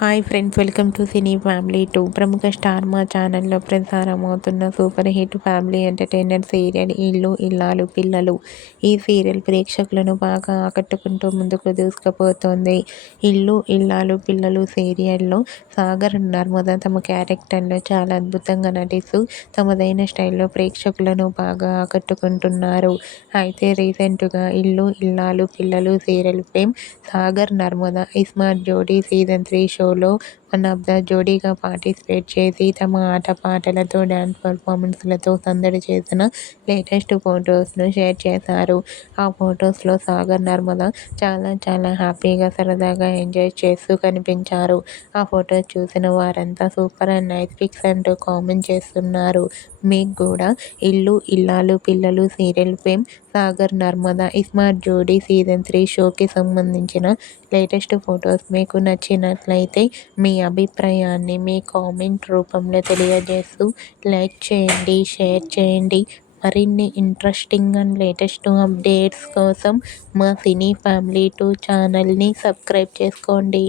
Hi friends, welcome to cine family 2. ప్రముఖ star మా ఛానల్లో ప్రసారం అవుతున్న super hit family entertainer serial ఇల్లు ఇల్లాలు పిల్లలు. ఈ సీరియల్ ప్రేక్షకులను బాగా ఆకట్టుకుంటూ ముందుకు దూసుకుపోతోంది. ఇల్లు ఇల్లాలు పిల్లలు సీరియల్లో సాగర్, నర్మద తమ క్యారెక్టర్లో చాలా అద్భుతంగా నటిస్తూ తమదైన స్టైల్లో ప్రేక్షకులను బాగా ఆకట్టుకుంటున్నారు. అయితే రీసెంట్గా ఇల్లు ఇల్లాలు పిల్లలు సీరియల్ ఫేమ్ సాగర్, నర్మద ఇస్మార్ట్ జోడీ సీజన్ 3 షోలో వన్ ఆఫ్ ద జోడీగా పార్టిసిపేట్ చేసి తమ ఆటపాటలతో, డ్యాన్స్ పర్ఫార్మెన్స్లతో సందడి చేసిన లేటెస్ట్ ఫొటోస్ను షేర్ చేశారు. ఆ ఫొటోస్లో సాగర్, నర్మద చాలా హ్యాపీగా, సరదాగా ఎంజాయ్ చేస్తూ కనిపించారు. ఆ ఫొటోస్ చూసిన వారంతా సూపర్ అండ్ నైస్ పిక్స్ అంటూ కామెంట్ చేస్తున్నారు. మీకు కూడా ఇల్లు ఇల్లాలు పిల్లలు సీరియల్ ఫేమ్ సాగర్, నర్మద ఇస్మార్ట్ జోడీ సీజన్ 3 షోకి సంబంధించిన లేటెస్ట్ ఫొటోస్ మీకు నచ్చినట్లయితే మీ అభిప్రాయాన్ని మీ కామెంట్ రూపంలో తెలియజేస్తూ లైక్ చేయండి, షేర్ చేయండి. మరిన్ని ఇంట్రెస్టింగ్ అండ్ లేటెస్ట్ అప్డేట్స్ కోసం మా సినీ ఫ్యామిలీ 2 ఛానల్ని సబ్స్క్రైబ్ చేసుకోండి.